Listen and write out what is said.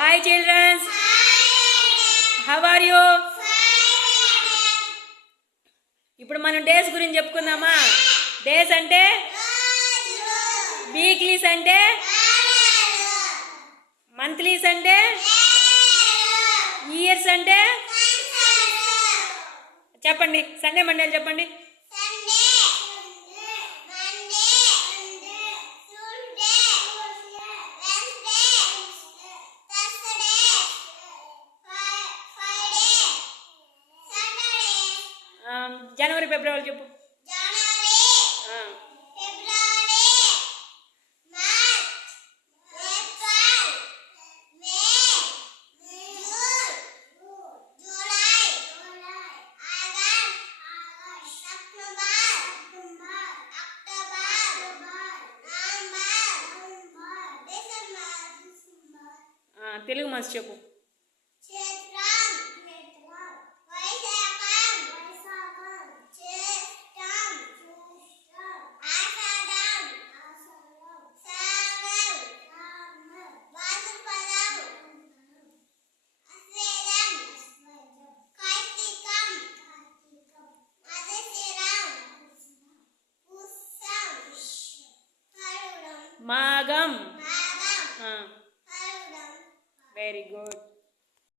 Hi children. How are you? ఇప్పుడు మనం డేస్ గురించి చెప్పుకుందామా? డేస్ అంటే వీక్లీస్ అంటే మంత్లీస్ అంటే ఇయర్స్ అంటే చెప్పండి. సండే మండేలు చెప్పండి. జనవరి ఫిబ్రవరి చెప్పు. తెలుగు మాస్ చెప్పు. మాగం. Very good.